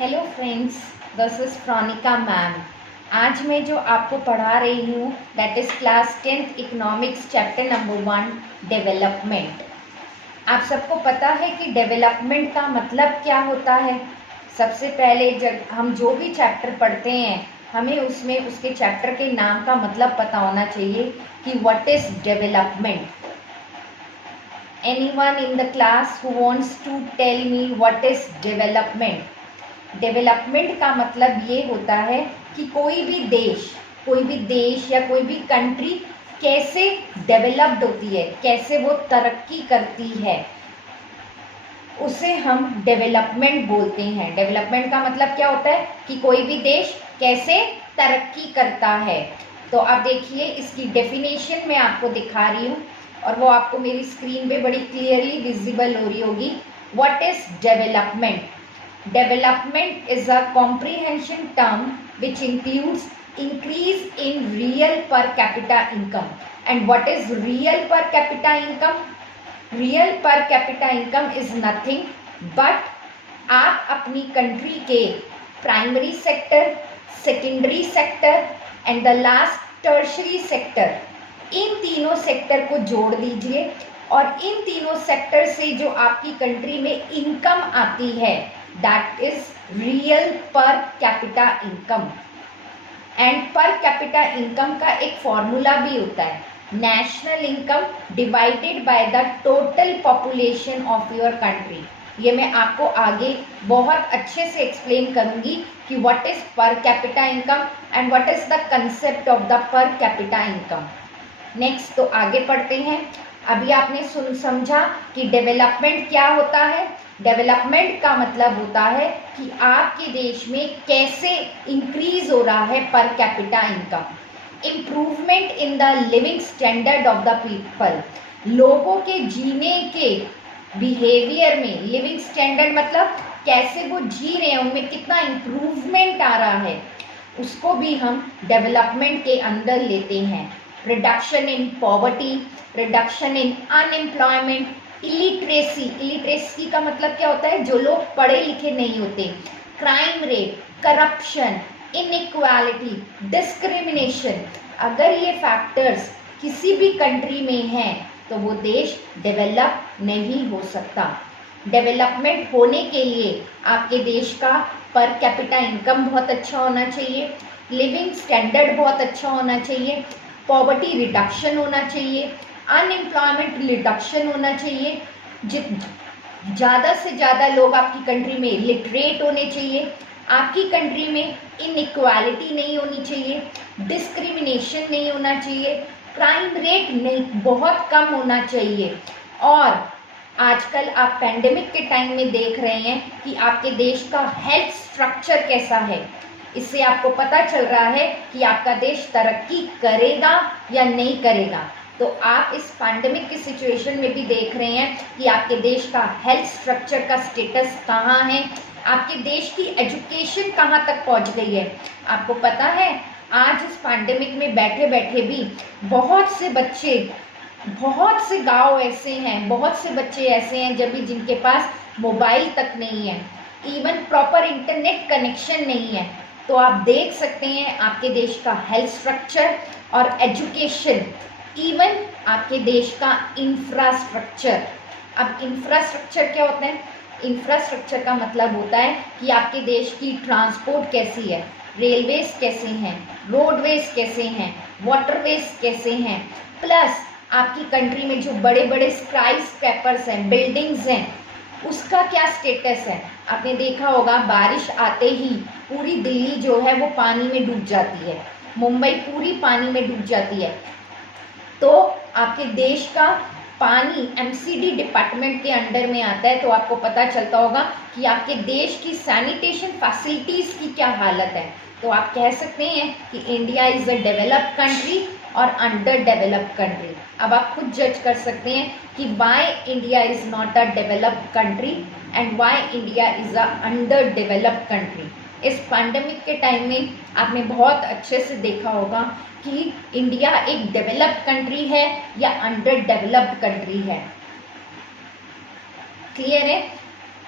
Hello friends, this is Veronica ma'am. आज मैं जो आपको पढ़ा रही हूँ that is class 10th economics chapter number 1 development. आप सबको पता है कि डेवलपमेंट का मतलब क्या होता है। सबसे पहले जब हम जो भी चैप्टर पढ़ते हैं हमें उसमें उसके चैप्टर के नाम का मतलब पता होना चाहिए कि what is development. Anyone in the class who wants to tell me what is development? Development का मतलब ये होता है कि कोई भी देश या कोई भी कंट्री कैसे डेवलप्ड होती है, कैसे वो तरक्की करती है, उसे हम डेवलपमेंट बोलते हैं। डेवलपमेंट का मतलब क्या होता है कि कोई भी देश कैसे तरक्की करता है। तो आप देखिए इसकी डेफिनेशन मैं आपको दिखा रही हूँ और वो आपको मेरी स्क्रीन पे बड़ी क्लियरली विजिबल हो रही होगी। What is development? Development is a comprehension term which includes increase in real per capita income. And what is real per capita income? Real per capita income is nothing but आप अपनी country के primary sector, secondary sector and the last tertiary sector, इन तीनों sector को जोड़ दीजिए और इन तीनों सेक्टर से जो आपकी कंट्री में इनकम आती है that is real per capita income. And per capita income का एक फॉर्मूला भी होता है, national income divided by the total population of your country. ये मैं आपको आगे बहुत अच्छे से एक्सप्लेन करूंगी कि what is per capita income and what is the concept of the per capita income. Next, तो आगे पढ़ते हैं। अभी आपने समझा कि डेवलपमेंट क्या होता है। डेवलपमेंट का मतलब होता है कि आपके देश में कैसे इंक्रीज हो रहा है per capita income. Improvement in the living standard of the people, लोगों के जीने के बिहेवियर में, लिविंग स्टैंडर्ड मतलब कैसे वो जी रहे हैं, उनमें कितना इम्प्रूवमेंट आ रहा है, उसको भी हम डेवलपमेंट के अंदर लेते हैं। Reduction in poverty, reduction in unemployment, illiteracy का मतलब क्या होता है, जो लोग पढ़े लिखे नहीं होते, crime rate, corruption, inequality, discrimination. अगर ये फैक्टर्स किसी भी कंट्री में हैं तो वो देश डेवलप नहीं हो सकता। डेवलपमेंट होने के लिए आपके देश का पर कैपिटा इनकम बहुत अच्छा होना चाहिए, लिविंग स्टैंडर्ड बहुत अच्छा होना चाहिए, पॉवर्टी रिडक्शन होना चाहिए, अनएम्प्लॉयमेंट रिडक्शन होना चाहिए, ज़्यादा से ज़्यादा लोग आपकी कंट्री में लिटरेट होने चाहिए, आपकी कंट्री में इनइक्वालिटी नहीं होनी चाहिए, डिस्क्रिमिनेशन नहीं होना चाहिए, क्राइम रेट नहीं बहुत कम होना चाहिए। और आजकल आप पैंडेमिक के टाइम में देख रहे हैं कि आपके देश का हेल्थ स्ट्रक्चर कैसा है। इससे आपको पता चल रहा है कि आपका देश तरक्की करेगा या नहीं करेगा। तो आप इस पैंडेमिक की सिचुएशन में भी देख रहे हैं कि आपके देश का हेल्थ स्ट्रक्चर का स्टेटस कहाँ है, आपके देश की एजुकेशन कहाँ तक पहुँच गई है। आपको पता है आज इस पैंडेमिक में बैठे बैठे भी बहुत से बच्चे, बहुत से गांव ऐसे हैं, बहुत से बच्चे ऐसे हैं जब भी जिनके पास मोबाइल तक नहीं है, इवन प्रॉपर इंटरनेट कनेक्शन नहीं है। तो आप देख सकते हैं आपके देश का हेल्थ स्ट्रक्चर और एजुकेशन, इवन आपके देश का इंफ्रास्ट्रक्चर। अब इंफ्रास्ट्रक्चर क्या होता है? इंफ्रास्ट्रक्चर का मतलब होता है कि आपके देश की ट्रांसपोर्ट कैसी है, रेलवेज कैसे हैं, रोडवेज कैसे हैं, वाटरवेज कैसे हैं, प्लस आपकी कंट्री में जो बड़े बड़े स्काई स्क्रैपर्स हैं, बिल्डिंग्स हैं, उसका क्या स्टेटस है। आपने देखा होगा बारिश आते ही पूरी दिल्ली जो है वो पानी में डूब जाती है, मुंबई पूरी पानी में डूब जाती है। तो आपके देश का पानी एमसीडी डिपार्टमेंट के अंडर में आता है, तो आपको पता चलता होगा कि आपके देश की सैनिटेशन फैसिलिटीज़ की क्या हालत है। तो आप कह सकते हैं कि India is a developed country और अंडर डेवलप्ड कंट्री। अब आप खुद जज कर सकते हैं कि why India is not a developed country and why India is a under developed country. इस पैंडेमिक के टाइम में आपने बहुत अच्छे से देखा होगा कि इंडिया एक डेवलप्ड कंट्री है या अंडर डेवलप्ड कंट्री है। क्लियर है?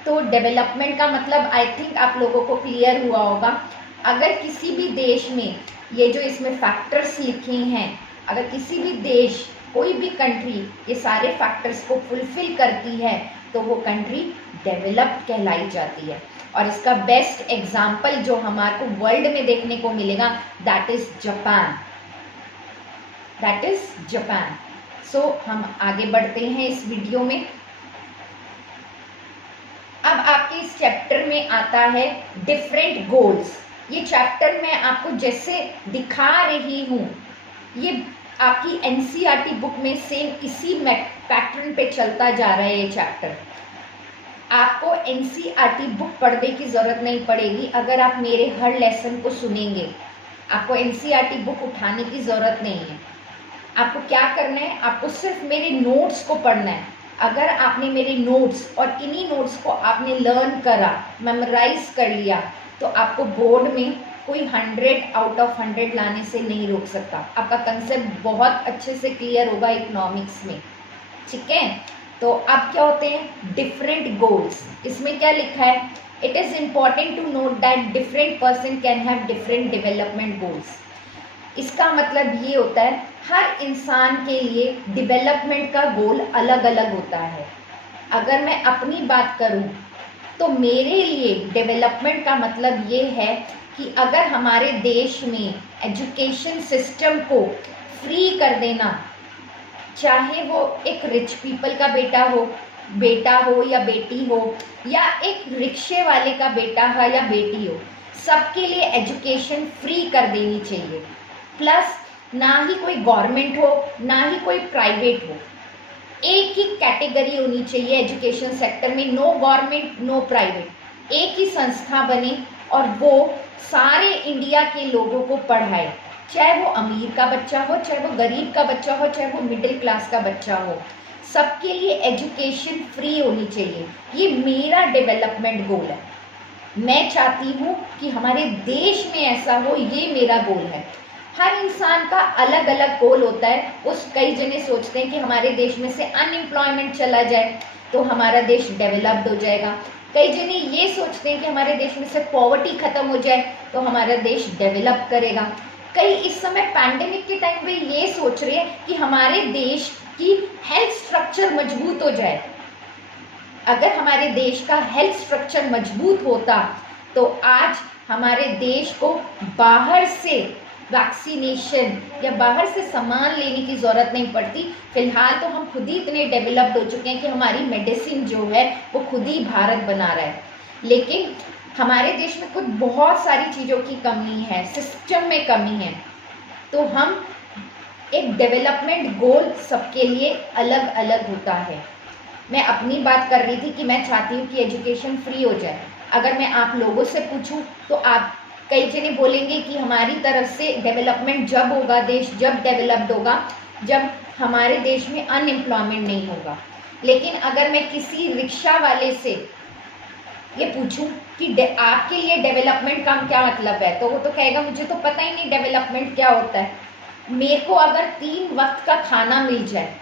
तो डेवलपमेंट का मतलब आई थिंक आप लोगों को क्लियर हुआ होगा। अगर किसी भी देश में ये जो इसमें फैक्टर्स लिखे हैं, अगर किसी भी देश, कोई भी कंट्री ये सारे फैक्टर्स को फुलफिल करती है तो वो कंट्री डेवलप्ड कहलाई जाती है। और इसका बेस्ट एग्जाम्पल जो हमारे को वर्ल्ड में देखने को मिलेगा that is Japan, that is Japan. So हम आगे बढ़ते हैं इस वीडियो में। अब आपके इस चैप्टर में आता है डिफरेंट गोल्स। ये चैप्टर मैं आपको जैसे दिखा रही हूँ ये आपकी एनसीईआरटी बुक में सेम इसी पैटर्न पे चलता जा रहा है। ये चैप्टर आपको एनसीईआरटी बुक पढ़ने की ज़रूरत नहीं पड़ेगी अगर आप मेरे हर लेसन को सुनेंगे। आपको एनसीईआरटी बुक उठाने की ज़रूरत नहीं है। आपको क्या करना है, आपको सिर्फ मेरे नोट्स को पढ़ना है। अगर आपने मेरे नोट्स और इन्हीं नोट्स को आपने लर्न करा, मेमोराइज कर लिया, तो आपको बोर्ड में कोई 100 आउट ऑफ 100 लाने से नहीं रोक सकता। आपका कंसेप्ट बहुत अच्छे से क्लियर होगा इकोनॉमिक्स में, ठीक है। तो अब क्या होते हैं डिफरेंट गोल्स। इसमें क्या लिखा है, it is important to note that different person can have different development goals. इसका मतलब ये होता है हर इंसान के लिए डेवलपमेंट का गोल अलग अलग होता है। अगर मैं अपनी बात करूं तो मेरे लिए डेवलपमेंट का मतलब ये है कि अगर हमारे देश में एजुकेशन सिस्टम को फ्री कर देना, चाहे वो एक रिच पीपल का बेटा हो या बेटी हो, या एक रिक्शे वाले का बेटा हो या बेटी हो, सबके लिए एजुकेशन फ्री कर देनी चाहिए। प्लस ना ही कोई गवर्नमेंट हो ना ही कोई प्राइवेट हो, एक ही कैटेगरी होनी चाहिए एजुकेशन सेक्टर में, नो गवर्नमेंट नो प्राइवेट। एक ही संस्था बने और वो सारे इंडिया के लोगों को पढ़ाए, चाहे वो अमीर का बच्चा हो, चाहे वो गरीब का बच्चा हो, चाहे वो मिडिल क्लास का बच्चा हो, सबके लिए एजुकेशन फ्री होनी चाहिए। ये मेरा डेवलपमेंट गोल है। मैं चाहती हूँ कि हमारे देश में ऐसा हो, ये मेरा गोल है। हर इंसान का अलग अलग गोल होता है। उस कई जने सोचते हैं कि हमारे देश में से अनएम्प्लॉयमेंट चला जाए तो हमारा देश डेवलप्ड हो जाएगा। कई जने ये सोचते हैं कि हमारे देश में से पॉवर्टी खत्म हो जाए तो हमारा देश डेवलप करेगा। कई इस समय पैंडेमिक के टाइम पे ये सोच रहे हैं कि हमारे देश की हेल्थ स्ट्रक्चर मजबूत हो जाए। अगर हमारे देश का हेल्थ स्ट्रक्चर मजबूत होता तो आज हमारे देश को बाहर से वैक्सीनेशन या बाहर से सामान लेने की ज़रूरत नहीं पड़ती। फिलहाल तो हम खुद ही इतने डेवलप्ड हो चुके हैं कि हमारी मेडिसिन जो है वो खुद ही भारत बना रहा है। लेकिन हमारे देश में कुछ बहुत सारी चीज़ों की कमी है, सिस्टम में कमी है। तो हम एक डेवलपमेंट गोल सबके लिए अलग अलग होता है। मैं अपनी बात कर रही थी कि मैं चाहती हूँ कि एजुकेशन फ्री हो जाए। अगर मैं आप लोगों से पूछूं तो आप कई जने बोलेंगे कि हमारी तरफ से डेवलपमेंट जब होगा, देश जब डेवलप्ड होगा, जब हमारे देश में अनएम्प्लॉयमेंट नहीं होगा। लेकिन अगर मैं किसी रिक्शा वाले से ये पूछूं कि आपके लिए डेवलपमेंट का क्या मतलब है, तो वो तो कहेगा मुझे तो पता ही नहीं डेवलपमेंट क्या होता है। मेरे को अगर 3 वक्त का खाना मिल जाए,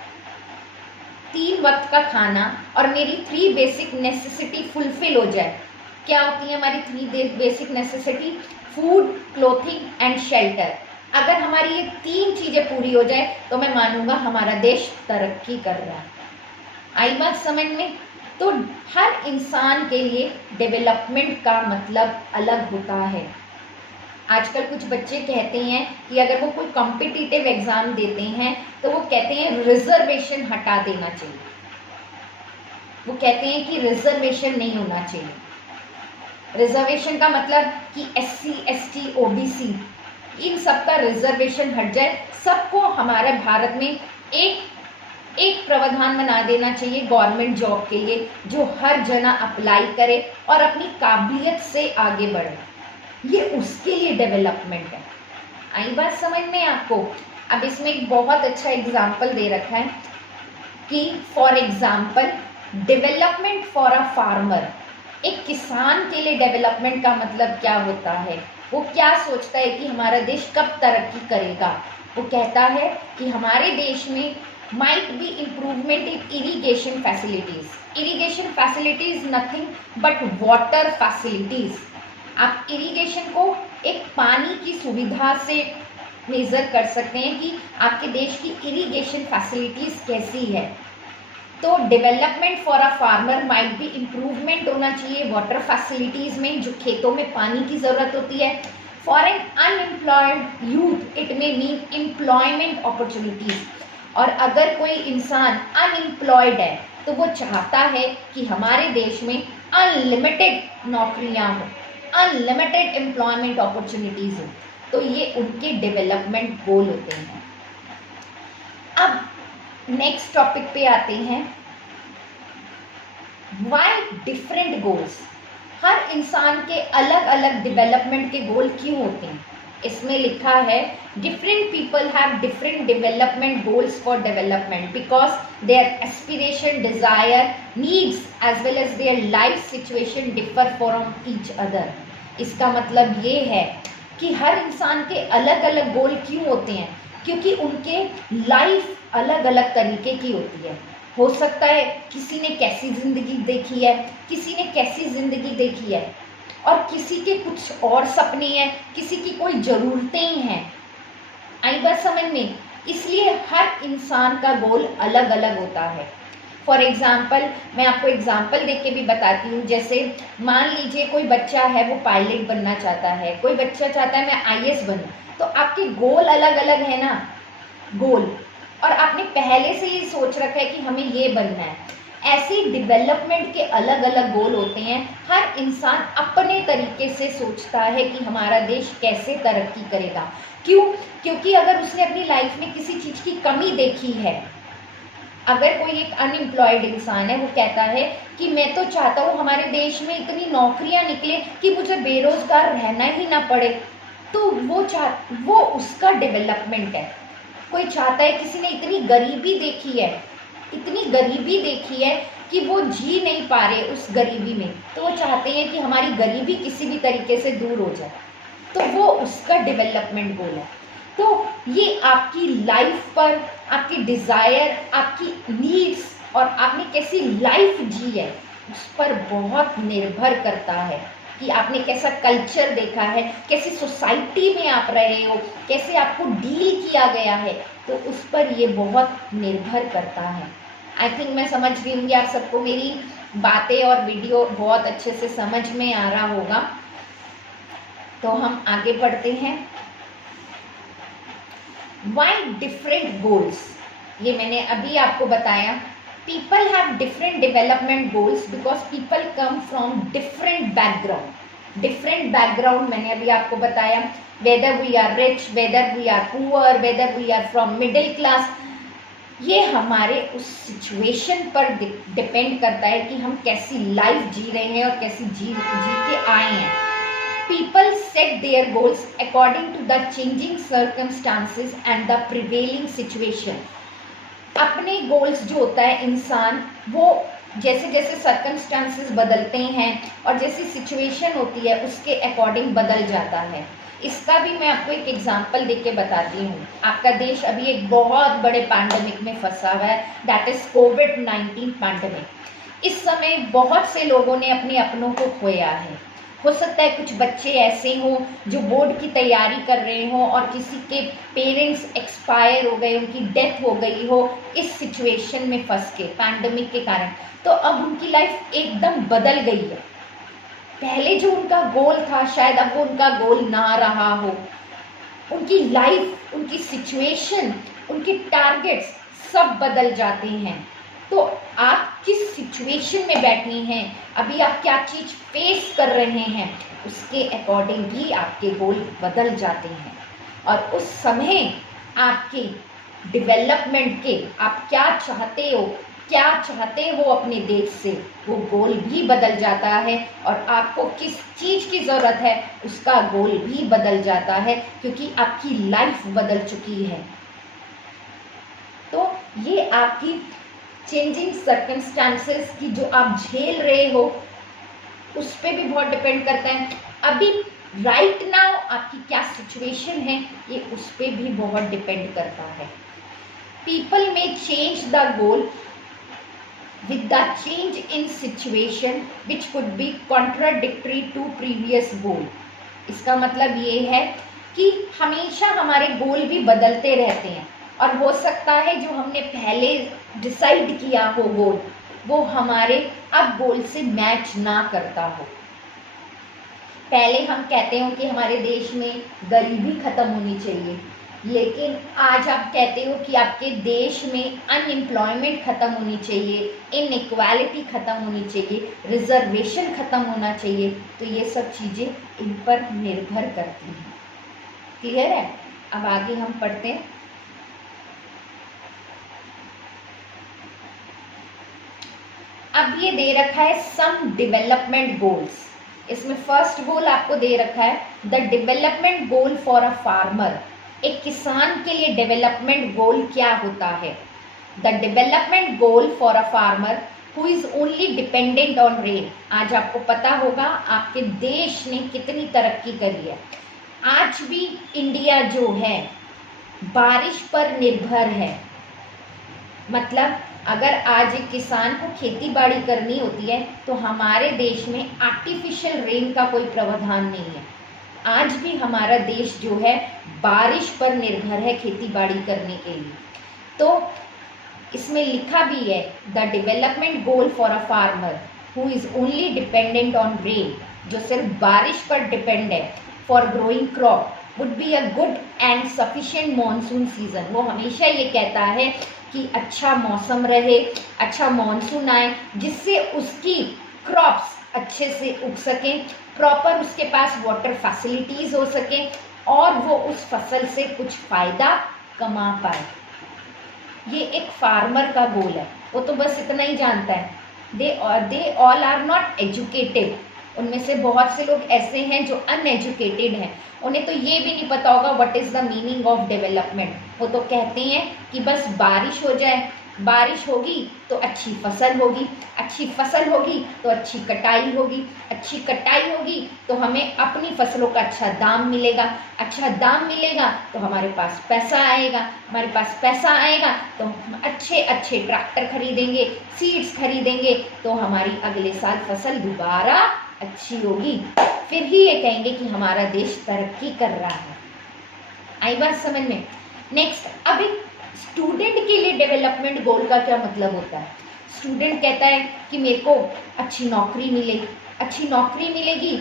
3 वक्त का खाना, और मेरी 3 बेसिक नेसेसिटी फुलफिल हो जाए। क्या होती है हमारी 3 basic necessity? Food, clothing and shelter. अगर हमारी ये 3 चीज़ें पूरी हो जाए तो मैं मानूंगा हमारा देश तरक्की कर रहा है। आई बात समझ में? तो हर इंसान के लिए डेवलपमेंट का मतलब अलग होता है। आजकल कुछ बच्चे कहते हैं कि अगर वो कोई कॉम्पिटिटिव एग्ज़ाम देते हैं तो वो कहते हैं रिजर्वेशन हटा देना चाहिए। वो कहते हैं कि रिजर्वेशन नहीं होना चाहिए। रिजर्वेशन का मतलब कि SC, ST, OBC इन सब का रिजर्वेशन हट जाए। सबको हमारे भारत में एक प्रावधान बना देना चाहिए गवर्नमेंट जॉब के लिए, जो हर जना अप्लाई करे और अपनी काबिलियत से आगे बढ़े। ये उसके लिए डेवलपमेंट है। आई बात समझ में आपको? अब इसमें एक बहुत अच्छा एग्जाम्पल दे रखा है कि for example development for a farmer. एक किसान के लिए डेवलपमेंट का मतलब क्या होता है? वो क्या सोचता है कि हमारा देश कब तरक्की करेगा? वो कहता है कि हमारे देश में might be improvement in irrigation facilities. Irrigation facility is nothing but water facilities. आप इरिगेशन को एक पानी की सुविधा से मेज़र कर सकते हैं कि आपके देश की इरिगेशन फैसिलिटीज़ कैसी है। तो development for a farmer might भी इम्प्रूवमेंट होना चाहिए वाटर फैसिलिटीज़ में, जो खेतों में पानी की ज़रूरत होती है। For an unemployed youth it may mean employment opportunities. और अगर कोई इंसान अनएम्प्लॉयड है तो वो चाहता है कि हमारे देश में अनलिमिटेड नौकरियां हो, अनलिमिटेड एम्प्लॉयमेंट अपॉर्चुनिटीज़ हो। तो ये उनके डेवलपमेंट गोल होते हैं। अब नेक्स्ट टॉपिक पे आते हैं, व्हाई डिफरेंट गोल्स। हर इंसान के अलग अलग डेवलपमेंट के गोल क्यों होते हैं? इसमें लिखा है different people have different development goals for development because their aspiration, desire, needs as well as their life situation differ from each other. इसका मतलब ये है कि हर इंसान के अलग अलग गोल क्यों होते हैं? क्योंकि उनके लाइफ अलग अलग तरीके की होती है। हो सकता है किसी ने कैसी ज़िंदगी देखी है, किसी ने कैसी ज़िंदगी देखी है, और किसी के कुछ और सपने हैं, किसी की कोई ज़रूरतें हैं। आई बात समझ में? इसलिए हर इंसान का गोल अलग अलग होता है। फॉर एग्ज़ाम्पल मैं आपको एग्ज़ाम्पल देख के भी बताती हूँ। जैसे मान लीजिए कोई बच्चा है वो पायलट बनना चाहता है, कोई बच्चा चाहता है मैं IAS बनूँ। तो आपके गोल अलग अलग है ना, गोल, और आपने पहले से ही सोच रखा है कि हमें ये बनना है। ऐसे डेवलपमेंट के अलग अलग गोल होते हैं। हर इंसान अपने तरीके से सोचता है कि हमारा देश कैसे तरक्की करेगा। क्यों? क्योंकि अगर उसने अपनी लाइफ में किसी चीज़ की कमी देखी है, अगर कोई एक अनएम्प्लॉयड इंसान है, वो कहता है कि मैं तो चाहता हूँ हमारे देश में इतनी नौकरियाँ निकले कि मुझे बेरोज़गार रहना ही ना पड़े, तो वो उसका डेवलपमेंट है। कोई चाहता है, किसी ने इतनी गरीबी देखी है, इतनी गरीबी देखी है कि वो जी नहीं पा रहे उस गरीबी में, तो वो चाहते हैं कि हमारी गरीबी किसी भी तरीके से दूर हो जाए, तो वो उसका डेवलपमेंट गोल है। तो ये आपकी लाइफ पर, आपकी डिज़ायर, आपकी नीड्स और आपने कैसी लाइफ जी है उस पर बहुत निर्भर करता है कि आपने कैसा कल्चर देखा है, कैसी सोसाइटी में आप रहे हो, कैसे आपको डील किया गया है, तो उस पर ये बहुत निर्भर करता है। आई थिंक मैं समझ रही हूँ कि आप सबको मेरी बातें और वीडियो बहुत अच्छे से समझ में आ रहा होगा। तो हम आगे बढ़ते हैं। वाई डिफरेंट गोल्स, ये मैंने अभी आपको बताया। People have different development goals because people come from different background. Different background मैंने अभी आपको बताया, whether we are rich, whether we are poor, whether we are from middle class, ये हमारे उस सिचुएशन पर डिपेंड करता है कि हम कैसी लाइफ जी रहे हैं और कैसी जी के आए हैं। People set their goals according to the changing circumstances and the prevailing situation. अपने गोल्स जो होता है इंसान, वो जैसे जैसे सर्कमस्टांसेस बदलते हैं और जैसी सिचुएशन होती है उसके अकॉर्डिंग बदल जाता है। इसका भी मैं आपको एक एग्जांपल देके के बताती हूँ। आपका देश अभी एक बहुत बड़े पैंडमिक में फंसा हुआ है, दैट इज़ कोविड-19 पैंडमिक। इस समय बहुत से लोगों ने अपने अपनों को खोया है। हो सकता है कुछ बच्चे ऐसे हों जो बोर्ड की तैयारी कर रहे हों और किसी के पेरेंट्स एक्सपायर हो गए, उनकी डेथ हो गई हो इस सिचुएशन में फंस के, पैंडमिक के कारण। तो अब उनकी लाइफ एकदम बदल गई है। पहले जो उनका गोल था शायद अब वो उनका गोल ना रहा हो। उनकी लाइफ, उनकी सिचुएशन, उनके टारगेट्स सब बदल जाते हैं। तो आप किस सिचुएशन में बैठे हैं, अभी आप क्या चीज़ फेस कर रहे हैं, उसके अकॉर्डिंग भी आपके गोल बदल जाते हैं। और उस समय आपके डेवलपमेंट के, आप क्या चाहते हो, क्या चाहते हो अपने देश से, वो गोल भी बदल जाता है। और आपको किस चीज़ की ज़रूरत है उसका गोल भी बदल जाता है, क्योंकि आपकी लाइफ बदल चुकी है। तो ये आपकी चेंजिंग सर्कमस्टांसेस की जो आप झेल रहे हो उस पर भी बहुत डिपेंड करता है। अभी राइट नाउ आपकी क्या सिचुएशन है, ये उस पर भी बहुत डिपेंड करता है। पीपल में change the goal with the change in situation which could be contradictory to previous goal। इसका मतलब ये है कि हमेशा हमारे गोल भी बदलते रहते हैं और हो सकता है जो हमने पहले डिसाइड किया हो गोल वो हमारे अब गोल से मैच ना करता हो। पहले हम कहते हो कि हमारे देश में गरीबी खत्म होनी चाहिए, लेकिन आज आप कहते हो कि आपके देश में अनएम्प्लॉयमेंट खत्म होनी चाहिए, इनइक्वालिटी खत्म होनी चाहिए, रिजर्वेशन खत्म होना चाहिए। तो ये सब चीज़ें इन पर निर्भर करती हैं। क्लियर है? अब आगे हम पढ़ते हैं। अब ये दे रखा है सम डेवलपमेंट गोल्स। इसमें फर्स्ट गोल आपको दे रखा है the development goal for a farmer. एक किसान के लिए डेवलपमेंट गोल क्या होता है? The development goal for a farmer who is only dependent on rain. आज आपको पता होगा आपके देश ने कितनी तरक्की करी है। आज भी इंडिया जो है बारिश पर निर्भर है। मतलब अगर आज एक किसान को खेती बाड़ी करनी होती है तो हमारे देश में आर्टिफिशियल रेन का कोई प्रावधान नहीं है। आज भी हमारा देश जो है बारिश पर निर्भर है खेती बाड़ी करने के लिए। तो इसमें लिखा भी है the development goal for a farmer who is only dependent on rain, जो सिर्फ बारिश पर डिपेंड है, for growing crop would be a good and sufficient monsoon season. वो हमेशा ये कहता है कि अच्छा मौसम रहे, अच्छा मॉनसून आए, जिससे उसकी क्रॉप्स अच्छे से उग सकें, प्रॉपर उसके पास वाटर फैसिलिटीज़ हो सकें और वो उस फसल से कुछ फ़ायदा कमा पाए। ये एक फार्मर का गोल है। वो तो बस इतना ही जानता है। They all are not educated. उनमें से बहुत से लोग ऐसे हैं जो अनएजुकेटेड हैं। उन्हें तो ये भी नहीं पता होगा what is the meaning of development. वो तो कहते हैं कि बस बारिश हो जाए, बारिश होगी तो अच्छी फसल होगी, अच्छी फसल होगी तो अच्छी कटाई होगी, अच्छी कटाई होगी तो हमें अपनी फसलों का अच्छा दाम मिलेगा, अच्छा दाम मिलेगा तो हमारे पास पैसा आएगा, हमारे पास पैसा आएगा तो हम अच्छे अच्छे ट्रैक्टर खरीदेंगे, सीड्स खरीदेंगे तो हमारी अगले साल फसल दोबारा अच्छी होगी। फिर ही ये कहेंगे कि हमारा देश तरक्की कर रहा है। आई बात समझ में? नेक्स्ट, अब एक स्टूडेंट के लिए डेवलपमेंट गोल का क्या मतलब होता है? स्टूडेंट कहता है कि मेरे को अच्छी नौकरी मिले, अच्छी नौकरी मिलेगी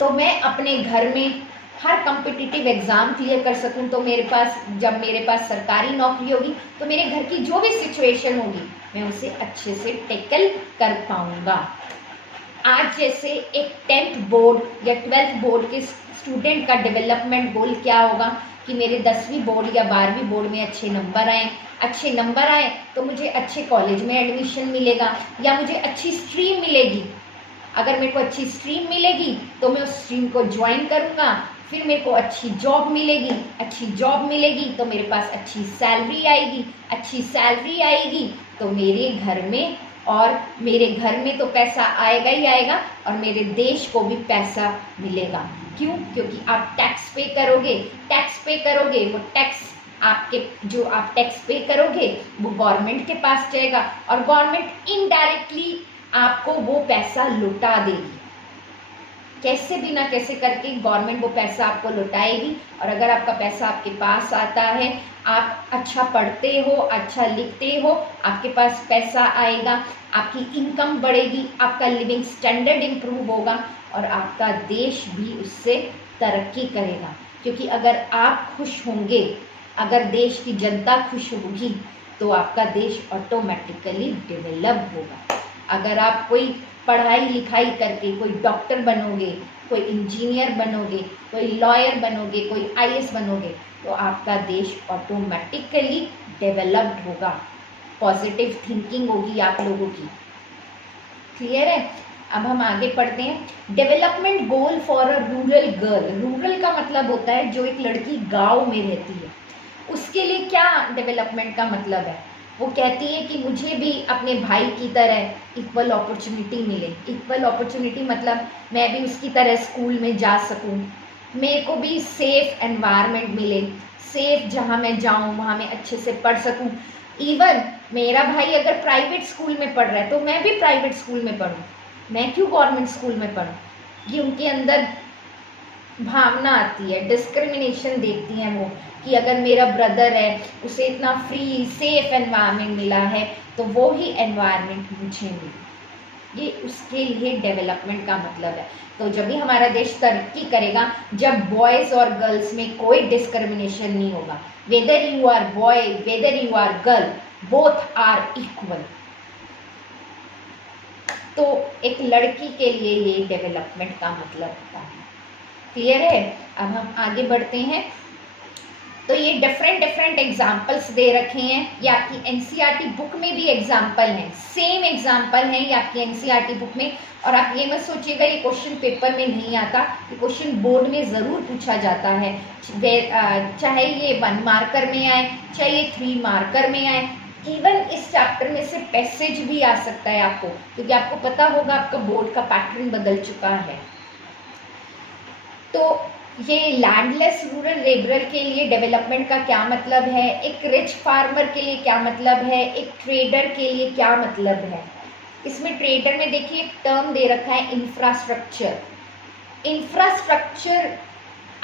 तो मैं अपने घर में हर कॉम्पिटिटिव एग्ज़ाम क्लियर कर सकूं। तो जब मेरे पास सरकारी नौकरी होगी तो मेरे घर की जो भी सिचुएशन होगी मैं उसे अच्छे से टैकल कर पाऊंगा। आज जैसे एक 10th बोर्ड या 12th बोर्ड के स्टूडेंट का डेवलपमेंट गोल क्या होगा कि मेरे 10वीं बोर्ड या 12वीं बोर्ड में अच्छे नंबर आए, अच्छे नंबर आए तो मुझे अच्छे कॉलेज में एडमिशन मिलेगा या मुझे अच्छी स्ट्रीम मिलेगी। अगर मेरे को अच्छी स्ट्रीम मिलेगी तो मैं उस स्ट्रीम को ज्वाइन करूँगा, फिर मेरे को अच्छी जॉब मिलेगी, अच्छी जॉब मिलेगी तो मेरे पास अच्छी सैलरी आएगी, अच्छी सैलरी आएगी तो मेरे घर में तो पैसा आएगा ही आएगा और मेरे देश को भी पैसा मिलेगा। क्यों? क्योंकि आप टैक्स पे करोगे, वो टैक्स जो आप टैक्स पे करोगे वो गवर्नमेंट के पास जाएगा और गवर्नमेंट इनडायरेक्टली आपको वो पैसा लौटा देगी। कैसे भी ना कैसे करके गवर्नमेंट वो पैसा आपको लौटाएगी। और अगर आपका पैसा आपके पास आता है, आप अच्छा पढ़ते हो, अच्छा लिखते हो, आपके पास पैसा आएगा, आपकी इनकम बढ़ेगी, आपका लिविंग स्टैंडर्ड इम्प्रूव होगा और आपका देश भी उससे तरक्की करेगा। क्योंकि अगर आप खुश होंगे, अगर देश की जनता खुश होगी तो आपका देश ऑटोमेटिकली डेवलप होगा। अगर आप कोई पढ़ाई लिखाई करके कोई डॉक्टर बनोगे, कोई इंजीनियर बनोगे, कोई लॉयर बनोगे, कोई आईएएस बनोगे तो आपका देश ऑटोमेटिकली डेवलप्ड होगा। पॉजिटिव थिंकिंग होगी आप लोगों की। क्लियर है? अब हम आगे पढ़ते हैं। Development goal for a rural girl. Rural का मतलब होता है जो एक लड़की गांव में रहती है, उसके लिए क्या डेवलपमेंट का मतलब है? वो कहती है कि मुझे भी अपने भाई की तरह इक्वल अपॉर्चुनिटी मिले। इक्वल अपॉर्चुनिटी मतलब मैं भी उसकी तरह स्कूल में जा सकूं, मेरे को भी सेफ एनवायरनमेंट मिले, सेफ जहाँ मैं जाऊँ वहाँ मैं अच्छे से पढ़ सकूँ। इवन मेरा भाई अगर प्राइवेट स्कूल में पढ़ रहा है तो मैं भी प्राइवेट स्कूल में पढ़ूँ, मैं क्यों गवर्नमेंट स्कूल में पढ़ूँ। ये उनके अंदर भावना आती है, डिस्क्रिमिनेशन देखती हैं वो कि अगर मेरा ब्रदर है उसे इतना फ्री सेफ एनवायरनमेंट मिला है तो वो ही एनवायरनमेंट मुझे मिले। ये उसके लिए डेवलपमेंट का मतलब है। तो जब भी हमारा देश तरक्की करेगा जब बॉयज़ और गर्ल्स में कोई डिस्क्रिमिनेशन नहीं होगा, whether you are boy whether you are girl both are equal. तो एक लड़की के लिए ये डेवलपमेंट का मतलब होता है। क्लियर है। अब हम आगे बढ़ते हैं। तो ये डिफरेंट एग्जाम्पल्स दे रखे हैं, ये आपकी एनसीईआरटी बुक में भी एग्जाम्पल हैं, सेम एग्जाम्पल हैं ये आपकी एनसीईआरटी बुक में। और आप ये मत सोचिएगा ये क्वेश्चन पेपर में नहीं आता, ये क्वेश्चन बोर्ड में ज़रूर पूछा जाता है, चाहे ये 1 मार्कर में आए चाहे ये 3 मार्कर में आए। इवन इस चैप्टर में से पैसेज भी आ सकता है आपको, क्योंकि आपको पता होगा आपका बोर्ड का पैटर्न बदल चुका है। तो ये लैंडलेस रूरल लेबरर के लिए डेवलपमेंट का क्या मतलब है, एक रिच फार्मर के लिए क्या मतलब है, एक ट्रेडर के लिए क्या मतलब है। इसमें ट्रेडर में देखिए एक टर्म दे रखा है इंफ्रास्ट्रक्चर। इंफ्रास्ट्रक्चर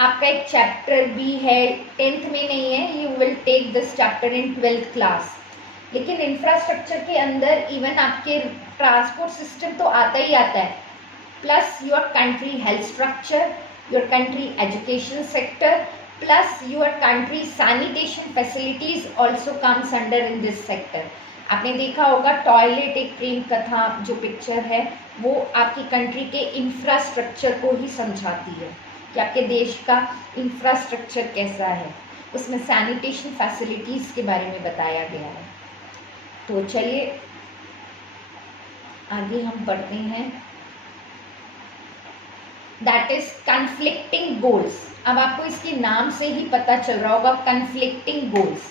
आपका एक चैप्टर भी है, 10th में नहीं है, you will take this chapter in 12th class. लेकिन इंफ्रास्ट्रक्चर के अंदर इवन आपके ट्रांसपोर्ट सिस्टम तो आता ही आता है, plus your country health structure, your country education sector, plus your country sanitation facilities also comes under in this sector। आपने देखा होगा टॉयलेट एक प्रेम कथा जो पिक्चर है वो आपकी कंट्री के इंफ्रास्ट्रक्चर को ही समझाती है कि आपके देश का इंफ्रास्ट्रक्चर कैसा है, उसमें सैनिटेशन फैसिलिटीज़ के बारे में बताया गया है। तो चलिए आगे हम पढ़ते हैं। That is conflicting goals. अब आपको इसके नाम से ही पता चल रहा होगा, conflicting goals.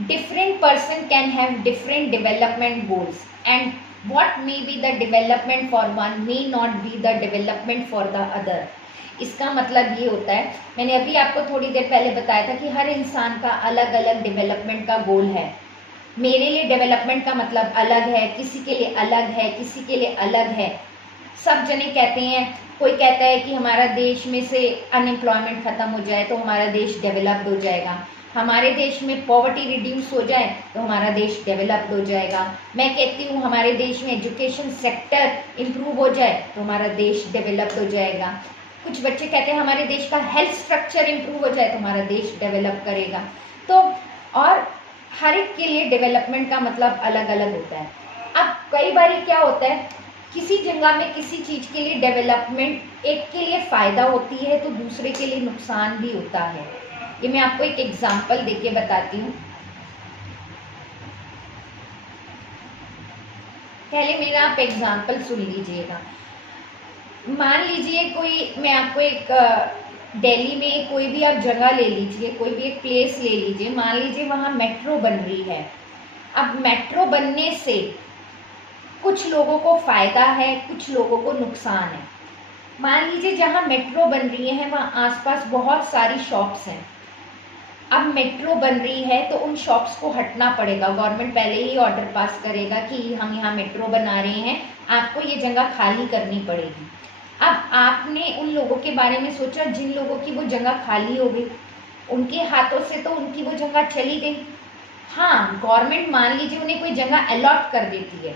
Different person can have different development goals and what may be the development for one may not be the development for the other। इसका मतलब ये होता है, मैंने अभी आपको थोड़ी देर पहले बताया था कि हर इंसान का अलग अलग डेवलपमेंट का गोल है। मेरे लिए डेवलपमेंट का मतलब अलग है, किसी के लिए अलग है, किसी के लिए अलग है। सब जने कहते हैं, कोई कहता है कि हमारा देश में से अनएम्प्लॉयमेंट ख़त्म हो जाए तो हमारा देश डेवलप्ड हो जाएगा, हमारे देश में पॉवर्टी रिड्यूस हो जाए तो हमारा देश डेवलप्ड हो जाएगा। मैं कहती हूँ हमारे देश में एजुकेशन सेक्टर इम्प्रूव हो जाए तो हमारा देश डेवलप्ड हो जाएगा। कुछ बच्चे कहते हैं हमारे देश का हेल्थ स्ट्रक्चर इम्प्रूव हो जाए तो हमारा देश डेवलप करेगा। तो और हर एक के लिए डेवलपमेंट का मतलब अलग अलग होता है। अब कई बार क्या होता है, किसी जगह में किसी चीज़ के लिए डेवलपमेंट एक के लिए फ़ायदा होती है तो दूसरे के लिए नुकसान भी होता है। ये मैं आपको एक एग्जांपल देके बताती हूँ। पहले मेरा आप एग्जांपल सुन लीजिएगा। मान लीजिए कोई, मैं आपको एक दिल्ली में कोई भी आप जगह ले लीजिए, कोई भी एक प्लेस ले लीजिए, मान लीजिए वहाँ मेट्रो बन रही है। अब मेट्रो बनने से कुछ लोगों को फ़ायदा है, कुछ लोगों को नुकसान है। मान लीजिए जहाँ मेट्रो बन रही है वहाँ आसपास बहुत सारी शॉप्स हैं। अब मेट्रो बन रही है तो उन शॉप्स को हटना पड़ेगा, गवर्नमेंट पहले ही ऑर्डर पास करेगा कि हम यहाँ मेट्रो बना रहे हैं, आपको ये जगह खाली करनी पड़ेगी। अब आपने उन लोगों के बारे में सोचा जिन लोगों की वो जगह खाली हो गई, उनके हाथों से तो उनकी वो जगह चली गई। हाँ, गवर्नमेंट मान लीजिए उन्हें कोई जगह अलॉट कर देती है।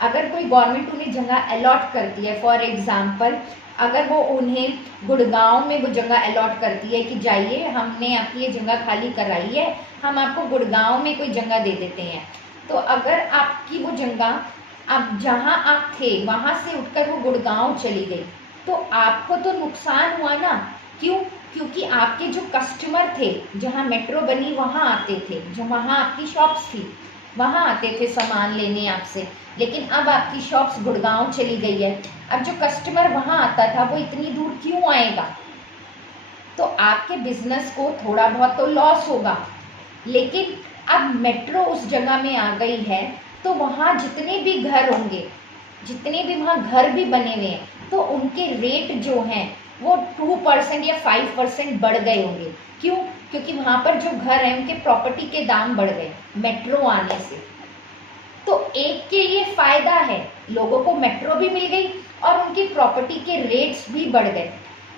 अगर कोई गवर्नमेंट उन्हें जगह अलॉट करती है, फॉर एग्ज़ाम्पल अगर वो उन्हें गुड़गांव में वो जगह अलॉट करती है कि जाइए हमने आपकी ये जगह खाली कराई है, हम आपको गुड़गांव में कोई जगह दे देते हैं। तो अगर आपकी वो जगह अब जहाँ आप थे वहाँ से उठकर वो गुड़गांव चली गई तो आपको तो नुकसान हुआ ना। क्यों? क्योंकि आपके जो कस्टमर थे जहाँ मेट्रो बनी वहाँ आते थे, जो वहाँ आपकी शॉप्स थी वहाँ आते थे सामान लेने आपसे, लेकिन अब आपकी शॉप्स गुड़गांव चली गई है। अब जो कस्टमर वहाँ आता था वो इतनी दूर क्यों आएगा? तो आपके बिजनेस को थोड़ा बहुत तो लॉस होगा। लेकिन अब मेट्रो उस जगह में आ गई है तो वहाँ जितने भी घर होंगे, जितने भी वहाँ घर भी बने हुए हैं, तो उनके रेट जो हैं वो 2% या 5% बढ़ गए होंगे। क्यों? क्योंकि वहाँ पर जो घर हैं उनके प्रॉपर्टी के दाम बढ़ गए मेट्रो आने से। तो एक के लिए फायदा है, लोगों को मेट्रो भी मिल गई और उनकी प्रॉपर्टी के रेट्स भी बढ़ गए।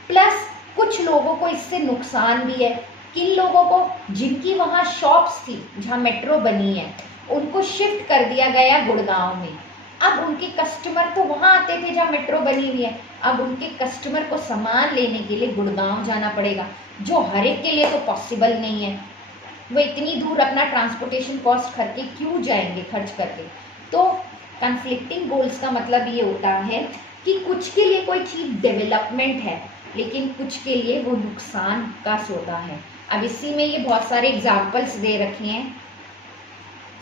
प्लस कुछ लोगों को इससे नुकसान भी है। किन लोगों को? जिनकी वहाँ शॉप्स थी जहाँ मेट्रो बनी है, उनको शिफ्ट कर दिया गया गुड़गांव में। अब उनके कस्टमर तो वहाँ आते थे जहाँ मेट्रो बनी हुई है, अब उनके कस्टमर को सामान लेने के लिए गुड़गांव जाना पड़ेगा, जो हर एक के लिए तो पॉसिबल नहीं है। वो इतनी दूर अपना ट्रांसपोर्टेशन कॉस्ट करके क्यों जाएंगे खर्च करके। तो कन्फ्लिक्टिंग गोल्स का मतलब ये होता है कि कुछ के लिए कोई चीज़ डेवलपमेंट है लेकिन कुछ के लिए वो नुकसान का होता है। अब इसी में ये बहुत सारे एग्जाम्पल्स दे रखे हैं।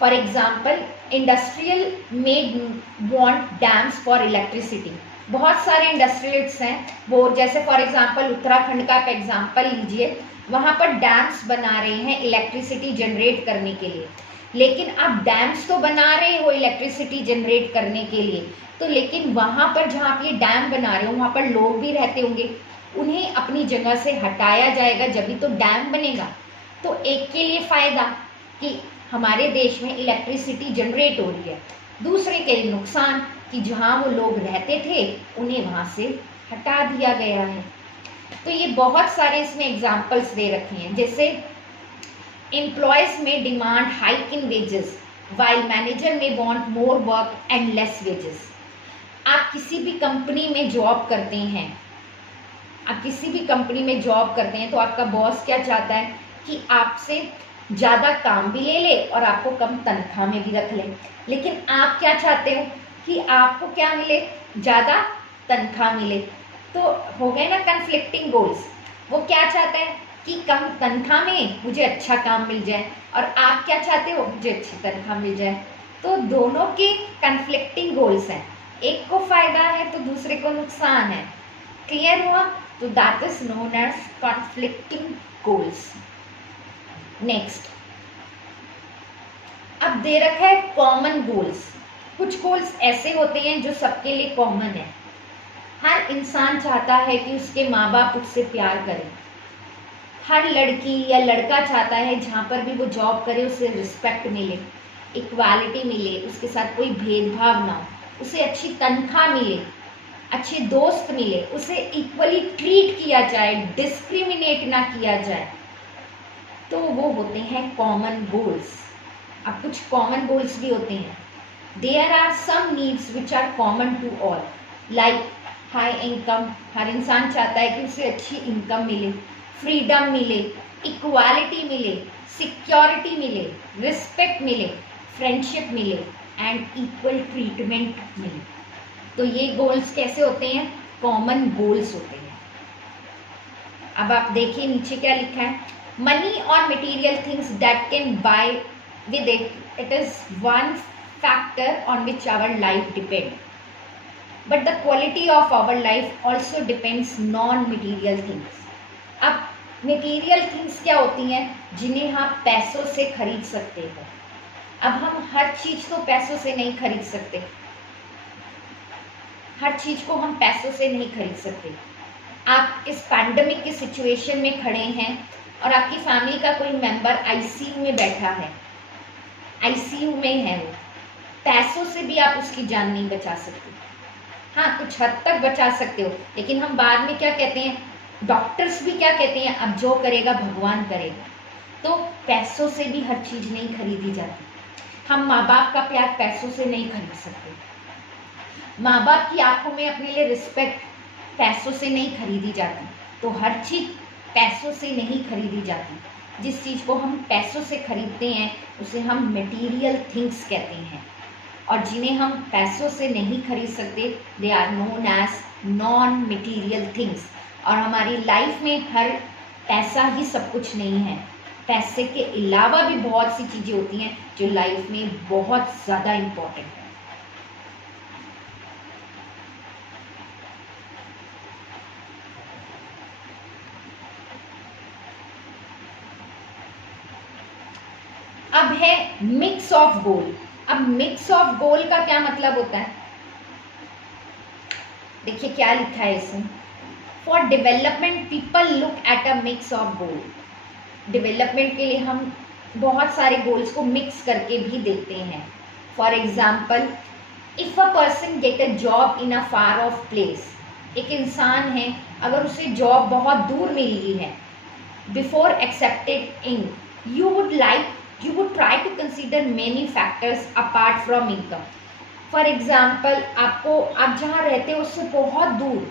For example, industrial made want dams for electricity. बहुत सारे इंडस्ट्रियलिस्ट्स हैं वो, जैसे फॉर एग्जाम्पल उत्तराखंड का आप एग्जाम्पल लीजिए, वहाँ पर डैम्स बना रहे हैं इलेक्ट्रिसिटी जनरेट करने के लिए। लेकिन आप डैम्स तो बना रहे हो इलेक्ट्रिसिटी जनरेट करने के लिए, तो लेकिन वहाँ पर जहाँ आप ये डैम बना रहे हो वहाँ पर लोग भी रहते होंगे, उन्हें अपनी जगह से हटाया जाएगा जब भी तो डैम बनेगा। तो एक के लिए फ़ायदा कि हमारे देश में इलेक्ट्रिसिटी जनरेट हो रही है, दूसरे के लिए नुकसान कि जहाँ वो लोग रहते थे उन्हें वहाँ से हटा दिया गया है। तो ये बहुत सारे इसमें एग्जाम्पल्स दे रखे हैं, जैसे एम्प्लॉयज़ में demand hike in wages while manager में want more work and less wages. आप किसी भी कंपनी में जॉब करते हैं, आप किसी भी कंपनी में जॉब करते हैं तो आपका बॉस क्या चाहता है कि आपसे ज़्यादा काम भी ले ले और आपको कम तनख्वाह में भी रख ले। लेकिन आप क्या चाहते हो कि आपको क्या मिले? ज़्यादा तनख्वाह मिले। तो हो गए ना कन्फ्लिक्टिंग गोल्स। वो क्या चाहता है कि कम तनख्वाह में मुझे अच्छा काम मिल जाए, और आप क्या चाहते हो? मुझे अच्छी तनख्वाह मिल जाए। तो दोनों के कन्फ्लिक्टिंग गोल्स हैं, एक को फायदा है तो दूसरे को नुकसान है। क्लियर हुआ? तो that is known as conflicting goals. Next, अब दे रखा है कॉमन गोल्स। कुछ गोल्स ऐसे होते हैं जो सबके लिए कॉमन है। हर इंसान चाहता है कि उसके माँ बाप उससे प्यार करें। हर लड़की या लड़का चाहता है जहाँ पर भी वो जॉब करे उसे रिस्पेक्ट मिले, इक्वालिटी मिले, उसके साथ कोई भेदभाव ना हो, उसे अच्छी तनख्वाह मिले, अच्छे दोस्त मिले, उसे इक्वली ट्रीट किया जाए, डिस्क्रिमिनेट ना किया जाए। तो वो होते हैं कॉमन गोल्स। अब कुछ कॉमन गोल्स भी होते हैं। There are some needs which are common to all, like high income. हर इंसान चाहता है कि उसे अच्छी इनकम मिले, फ्रीडम मिले, इक्वालिटी मिले, सिक्योरिटी मिले, रिस्पेक्ट मिले, फ्रेंडशिप मिले एंड इक्वल ट्रीटमेंट मिले। तो ये गोल्स कैसे होते हैं? कॉमन गोल्स होते हैं। अब आप देखिए नीचे क्या लिखा है, मनी और material things that can buy with it, it is one factor on which our life depend, but the quality of our life also depends non material things. अब मटीरियल थिंग्स क्या होती हैं? जिन्हें आप पैसों से खरीद सकते हो। अब हम हर चीज़ तो पैसों से नहीं खरीद सकते, हर चीज़ को हम पैसों से नहीं खरीद सकते। आप इस पैंडेमिक की सिचुएशन में खड़े हैं और आपकी फैमिली का कोई मेंबर आईसीयू में बैठा है, आईसीयू में है वो, पैसों से भी आप उसकी जान नहीं बचा सकते। हाँ, कुछ हद तक बचा सकते हो, लेकिन हम बाद में क्या कहते हैं, डॉक्टर्स भी क्या कहते हैं, अब जो करेगा भगवान करेगा। तो पैसों से भी हर चीज़ नहीं खरीदी जाती। हम माँ बाप का प्यार पैसों से नहीं खरीद सकते, माँ बाप की आंखों में अपने लिए रिस्पेक्ट पैसों से नहीं खरीदी जाती। तो हर चीज़ पैसों से नहीं खरीदी जाती। जिस चीज़ को हम पैसों से खरीदते हैं उसे हम मटेरियल थिंग्स कहते हैं, और जिन्हें हम पैसों से नहीं खरीद सकते they are known as non material things. और हमारी लाइफ में हर पैसा ही सब कुछ नहीं है, पैसे के अलावा भी बहुत सी चीज़ें होती हैं जो लाइफ में बहुत ज़्यादा इम्पोर्टेंट है। अब है मिक्स ऑफ गोल। अब मिक्स ऑफ गोल का क्या मतलब होता है? देखिए क्या लिखा है इसमें, for development people look at a mix of goal. Development के लिए हम बहुत सारे गोल्स को मिक्स करके भी देखते हैं। For example, if a person get a job in a far of place, एक इंसान है अगर उसे जॉब बहुत दूर मिली है, before accepted in you would try to consider many factors apart from income. For example, आप जहाँ रहते हो उससे बहुत दूर,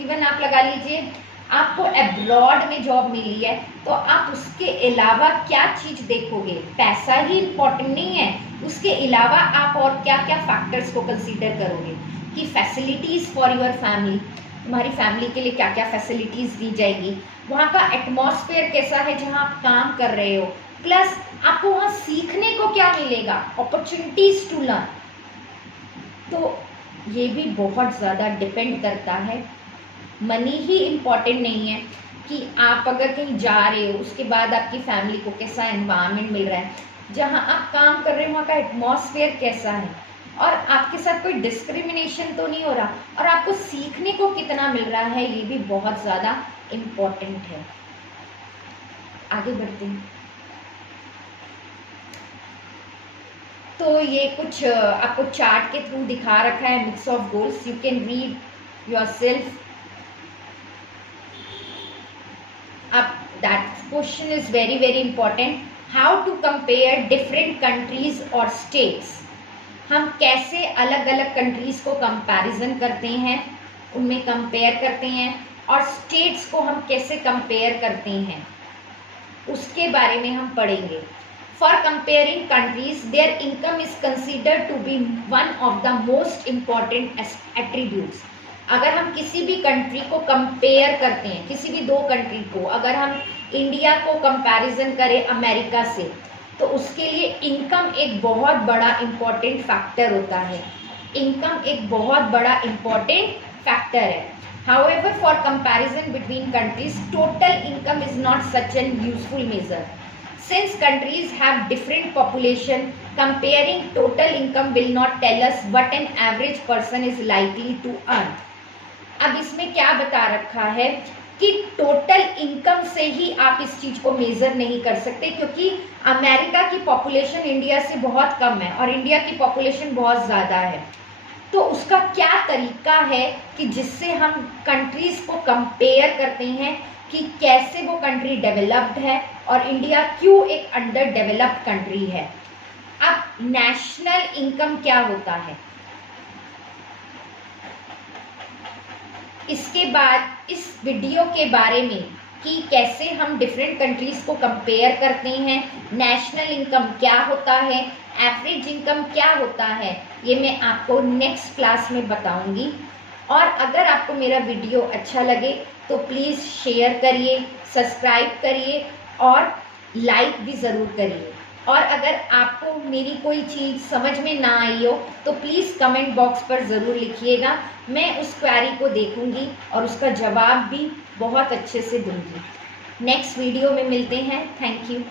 इवन आप लगा लीजिए आपको एब्रॉड में जॉब मिली है, तो आप उसके अलावा क्या चीज़ देखोगे? पैसा ही इम्पॉर्टेंट नहीं है, उसके अलावा आप और क्या क्या फैक्टर्स को कंसीडर करोगे कि फैसिलिटीज़ फॉर योर फैमिली, तुम्हारी फैमिली के लिए क्या क्या फैसिलिटीज़ दी जाएगी, वहाँ का एटमॉस्फेयर कैसा है जहाँ आप काम कर रहे हो, प्लस आपको वहाँ सीखने को क्या मिलेगा, अपॉर्चुनिटीज़ टू लर्न। तो ये भी बहुत ज़्यादा डिपेंड करता है। मनी ही इम्पॉर्टेंट नहीं है कि आप अगर कहीं जा रहे हो उसके बाद आपकी फैमिली को कैसा एनवायरनमेंट मिल रहा है, जहाँ आप काम कर रहे हो वहाँ का एटमॉस्फेयर कैसा है, और आपके साथ कोई डिस्क्रिमिनेशन तो नहीं हो रहा, और आपको सीखने को कितना मिल रहा है, ये भी बहुत ज़्यादा इम्पॉर्टेंट है। आगे बढ़ते हैं। तो ये कुछ आपको चार्ट के थ्रू दिखा रखा है, mix of goals, you can read yourself. अब that question is very very important, how to compare different countries और स्टेट्स। हम कैसे अलग अलग कंट्रीज को कंपैरिजन करते हैं, उनमें कंपेयर करते हैं, और स्टेट्स को हम कैसे कंपेयर करते हैं उसके बारे में हम पढ़ेंगे। For comparing countries, their income is considered to be one of the most important attributes. अगर हम किसी भी कंट्री को कंपेयर करते हैं, किसी भी दो कंट्री को, अगर हम इंडिया को कंपैरिजन करें अमेरिका से, तो उसके लिए इनकम एक बहुत बड़ा इम्पॉर्टेंट फैक्टर होता है। इनकम एक बहुत बड़ा इम्पॉर्टेंट फैक्टर है। However, for comparison between countries, total income is not such an useful measure. Since countries have different population, comparing total income will not tell us what an average person is likely to earn. अब इसमें क्या बता रखा है कि total income से ही आप इस चीज को मेजर नहीं कर सकते, क्योंकि अमेरिका की पॉपुलेशन इंडिया से बहुत कम है और इंडिया की पॉपुलेशन बहुत ज़्यादा है। तो उसका क्या तरीका है कि जिससे हम कंट्रीज को कंपेयर करते हैं कि कैसे वो कंट्री डेवलप्ड है और इंडिया क्यों एक अंडर डेवलप्ड कंट्री है। अब नेशनल इनकम क्या होता है, इसके बाद इस वीडियो के बारे में कि कैसे हम डिफरेंट कंट्रीज को कंपेयर करते हैं, नेशनल इनकम क्या होता है, एवरेज इनकम क्या होता है, ये मैं आपको नेक्स्ट क्लास में बताऊंगी। और अगर आपको मेरा वीडियो अच्छा लगे तो प्लीज़ शेयर करिए, सब्सक्राइब करिए और लाइक भी ज़रूर करिए। और अगर आपको मेरी कोई चीज़ समझ में ना आई हो तो प्लीज़ कमेंट बॉक्स पर ज़रूर लिखिएगा, मैं उस क्वेरी को देखूंगी और उसका जवाब भी बहुत अच्छे से दूंगी। नेक्स्ट वीडियो में मिलते हैं। Thank you.